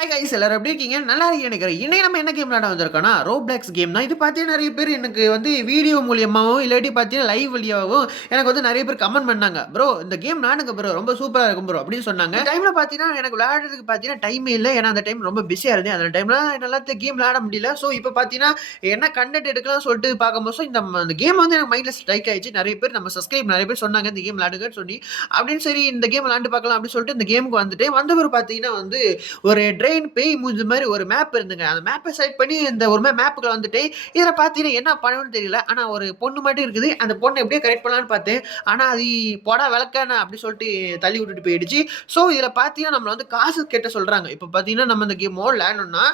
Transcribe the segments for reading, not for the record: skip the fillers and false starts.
Hi guys எல்லாரும் எப்படி இருக்கீங்க? நல்லா இருக்கீங்கன்னு நினைக்கிறேன். இன்னைக்கு நம்ம என்ன கேம் விளையாட வந்திருக்கோம்னா, ரோப்ளாக்ஸ் கேம் தான். இது பார்த்தீங்கன்னா நெறைய பேர் எனக்கு வந்து வீடியோ மூலியமாவும், இல்லாட்டி பார்த்தீங்கன்னா லைவ் வழியாவும் எனக்கு வந்து நெறைய பேர் கமெண்ட் பண்ணாங்க. "ப்ரோ இந்த கேம் விளையாடுங்க ப்ரோ. ரொம்ப சூப்பரா இருக்கும் ப்ரோ" அப்படின்னு சொன்னாங்க. இந்த டைம்ல பார்த்தீங்கன்னா எனக்கு விளையாடுறதுக்கு பார்த்தீங்கன்னா டைமே இல்ல. ஏன்னா அந்த டைம் ரொம்ப பிஸியா இருந்தேன். அந்த டைம்ல என்னால கேம் விளையாட முடியல. ஸோ இப்போ பார்த்தீங்கன்னா என்ன கன்டென்ட் எடுக்கலாம்னு சொல்லிட்டு பார்க்கும்போது அந்த கேம் வந்து எனக்கு மைண்ட்ல ஸ்ட்ரைக் ஆயிடுச்சு. நெறைய பேர் நம்ம சப்ஸ்கிரைப் நெறைய பேர் சொன்னாங்க இந்த கேம் விளையாடுங்கன்னு சொல்லி. அப்படின்னு சரி இந்த கேம் விளையாண்டு பார்க்கலாம் அப்படின்னு சொல்லிட்டு இந்த கேமுக்கு வந்துட்டேன். வந்த பிறகு பார்த்தீங்கன்னா வந்து ஒரு ட்ரெயின் பேய் மூஞ்சி மாதிரி ஒரு மேப் இருந்துங்க. அந்த மேப்பை செலக்ட் பண்ணி இந்த ஒரு மேப்புக்குள்ள வந்துட்டு, இதில பார்த்தீங்கன்னா என்ன பண்ணணும்னு தெரியல. ஆனா ஒரு பொண்ணு மட்டும் இருக்குது. அந்த பொண்ண எப்படியோ கரெக்ட் பண்ணலான்னு பார்த்தேன். ஆனா அது போடா வெளக்கான அப்படி சொல்லிட்டு தள்ளி விட்டுட்டு போயிடுச்சு. ஸோ இதில பார்த்தீங்கன்னா நம்மள வந்து காசு கட்ட சொல்றாங்க. இப்ப பார்த்தீங்கன்னா நம்ம இந்த கேம் மோட் விளையாடணும்னா,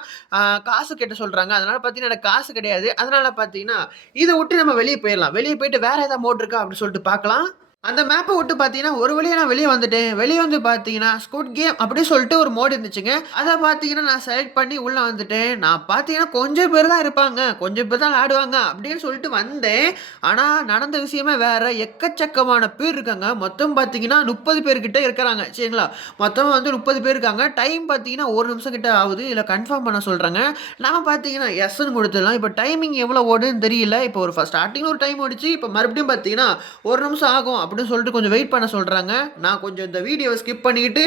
காசு கட்ட சொல்றாங்க. அதனால பார்த்தீங்கன்னா எனக்கு காசு கிடையாது. அதனால பார்த்தீங்கன்னா, இத விட்டு நம்ம வெளிய போயிரலாம். வெளிய போயிட்டு வேற ஏதாவது மோட் இருக்கா அப்படின்னு சொல்லிட்டு பார்க்கலாம். அந்த மேப்ப விட்டு பார்த்தீங்கன்னா, ஒரு வழியா நான் வெளிய வந்துட்டேன். வெளிய வந்து பார்த்தீங்கன்னா, ஸ்குட் கேம் அப்படி சொல்லிட்டு ஒரு மோட் இருந்துச்சுங்க. அத பார்த்தீங்கன்னா, நான் செலக்ட் பண்ணி உள்ள வந்துட்டேன். நான் பார்த்தீங்கன்னா, கொஞ்சம் பேர் தான் இருப்பாங்க. கொஞ்சம் பேர் தான் விளையாடுவாங்க அப்படின்னு சொல்லிட்டு வந்தேன். ஆனா, நடந்த விஷயமே வேற. எக்கச்சக்கமான பேர் இருக்காங்க. மொத்தம் பார்த்தீங்கன்னா, 30 பேர் கிட்ட இருக்கிறாங்க. சரிங்களா? மொத்தமா வந்து 30 பேர் இருக்காங்க. டைம் பார்த்தீங்கன்னா, 1 நிமிஷம் கிட்ட ஆகுது. இதுல கன்ஃபார்ம் பண்ண சொல்றாங்க. நாம பார்த்தீங்கன்னா, எஸ்ன்னு குடுத்துடலாம். இப்ப டைமிங் எவ்வளோ ஓடுதுன்னு தெரியல. இப்போ ஒரு ஸ்டார்ட்டிங்ல ஒரு டைம் ஓடுச்சு. இப்ப மறுபடியும் பார்த்தீங்கன்னா, 1 நிமிஷம் ஆகும் அப்படின்னு சொல்லிட்டு கொஞ்சம் வெயிட் பண்ண சொல்றாங்க. நான் கொஞ்சம் இந்த வீடியோவ ஸ்கிப் பண்ணிக்கிட்டு,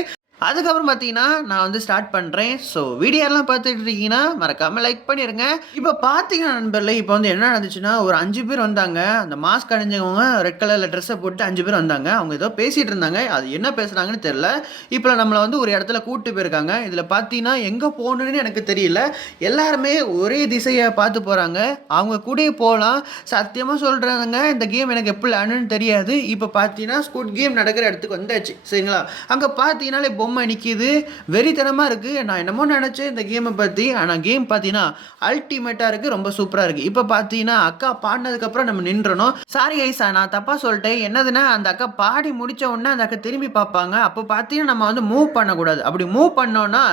அதுக்கப்புறம் பார்த்தீங்கன்னா, நான் வந்து ஸ்டார்ட் பண்றேன். ஸோ வீடியோலாம் பார்த்துட்டு இருக்கீங்கன்னா, மறக்காம லைக் பண்ணிருங்க. இப்ப பார்த்தீங்கன்னா நண்பர்களே, இப்ப வந்து என்ன நடந்துச்சுன்னா, ஒரு 5 பேர் வந்தாங்க. அந்த மாஸ்க் அணிஞ்சவங்க ரெட் கலர்ல ட்ரெஸ்ஸ போட்டு 5 பேர் வந்தாங்க. அவங்க ஏதோ பேசிட்டு இருந்தாங்க. அது என்ன பேசுனாங்கன்னு தெரியல. இப்ப நம்மள வந்து ஒரு இடத்துல கூட்டு போயிருக்காங்க. இதுல பார்த்தீங்கன்னா, எங்க போகணும்னு எனக்கு தெரியல. எல்லாருமே ஒரே திசைய பார்த்து போறாங்க. அவங்க கூடயே போலாம். சத்தியமா சொல்றேங்க, இந்த கேம் எனக்கு எப்படி விளையாடணும்னு தெரியாது. இப்ப பார்த்தீங்கன்னா, ஸ்குட் கேம் நடக்கிற இடத்துக்கு வந்தாச்சு. சரிங்களா? அங்க பார்த்தீங்கன்னாலே பொம்மை நிக்குது. வெறித்தனமா இருக்கு. நான் என்னமோ நெனச்சேன் இந்த கேம பத்தி. ஆனா கேம் பார்த்தீங்கன்னா, அல்டிமேட்டா இருக்கு. ரொம்ப சூப்பரா இருக்கு. இப்ப பார்த்தீங்கன்னா, அக்கா பாடுனதுக்கு அப்புறம் நம்ம நின்றணும். சாரி கைஸ் நான் தப்பா சொல்ட்டேன். என்னதுன்னா, அந்த அக்கா பாடி முடிச்ச உடனே அந்த அக்கா திரும்பி பார்ப்பாங்க. அப்ப பார்த்தீங்கன்னா, நம்ம வந்து மூவ் பண்ணக்கூடாது. அப்படி மூவ் பண்ணோம்னா,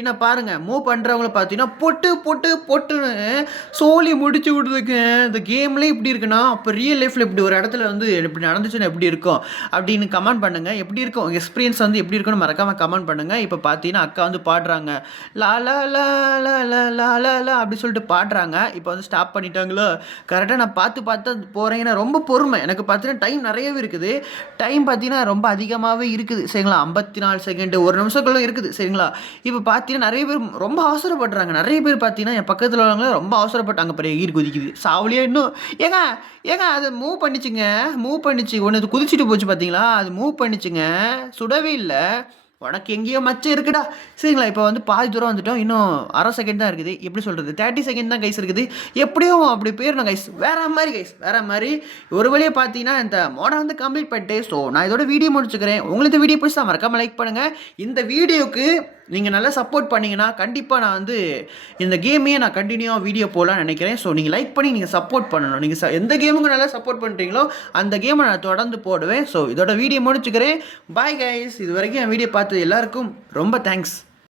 என்ன பாருங்க மூவ் பண்றவங்கள பார்த்தீங்கன்னா, பொட்டு பொட்டு பொட்டுன்னு சோலி முடிச்சு விடுதுங்க. இந்த கேம்லயே இப்படி இருக்குன்னா, அப்ப ரியல் லைஃப்ல இப்படி ஒரு இடத்துல வந்து இப்படி நடந்துச்சுன்னா எப்படி இருக்கும்? அப்படின்னு கமெண்ட் பண்ணுங்க. எப்படி இருக்கும்? உங்க எக்ஸ்பீரியன்ஸ் வந்து எப்படி இருக்குன்னு மறக்காம கமெண்ட் பண்ணுங்க. இப்ப பார்த்தீங்கன்னா, அக்கா வந்து பாடுறாங்க. லா லா லா லா லா லா லா லா அப்படி சொல்லிட்டு பாடுறாங்க. இப்ப வந்து ஸ்டாப் பண்ணிட்டாங்களா? கரெக்ட்டா நான் பார்த்து பார்த்து போறேன். ஏன்னா ரொம்ப பொறுமை. எனக்கு பார்த்தீங்கன்னா டைம் நெறையவே இருக்குது. டைம் பார்த்தீங்கன்னா ரொம்ப அதிகமாவே இருக்குது. சரிங்களா? 54 செகண்ட் 1 நிமிஷக்குள்ள இருக்குது. சரிங்களா? இப்ப பார்த்தீங்கன்னா நெறைய பேர் ரொம்ப அவசரப்படுறாங்க. நெறைய பேர் பார்த்தீங்கன்னா, என் பக்கத்துல உள்ளவங்க ரொம்ப அவசரப்பட்டாங்க பாரு எகிரி குதிக்குது. சாவலியா இன்னும் ஏங்க ஏங்க அது மூவ் பண்ணிச்சுங்க. மூவ் பண்ணிச்சு. ஒண்ணு குதிச்சுட்டு போச்சு பார்த்தீங்களா? அது மூவ் பண்ணிச்சுங்க. சுடவே இல்ல. உனக்கு எங்கேயோ மச்சம் இருக்குடா. சரிங்களா? இப்போ வந்து பாதி தூரம் வந்துட்டோம். இன்னும் 1/2 செகண்ட் தான் இருக்குது. எப்படி சொல்றது? 30 செகண்ட் தான் கைஸ் இருக்குது. எப்படியும் அப்படி போயிரணும் கைஸ். வேற மாரி கைஸ். வேற மாரி. ஒரு வழியா பார்த்தீங்கன்னா, இந்த மோட வந்து கம்ப்ளீட் பண்ணிட்டேன். ஸோ நான் இதோட வீடியோ முடிச்சுக்கிறேன். உங்களுக்கு இந்த வீடியோ பிடிச்சா மறக்காம லைக் பண்ணுங்க. இந்த வீடியோக்கு நீங்க நல்லா சப்போர்ட் பண்ணீங்கன்னா, கண்டிப்பா நான் வந்து இந்த கேமையே நான் கன்டினியூவா வீடியோ போடலாம்னு நெனைக்கிறேன். ஸோ நீங்க லைக் பண்ணி நீங்க சப்போர்ட் பண்ணணும். நீங்க எந்த கேமுக்கு நல்லா சப்போர்ட் பண்றீங்களோ, அந்த கேம நான் தொடர்ந்து போடுவேன். ஸோ இதோட வீடியோ முடிச்சுக்கிறேன். Bye guys. இதுவரைக்கும் என் வீடியோ பார்த்தது எல்லாருக்கும் ரொம்ப தேங்க்ஸ்.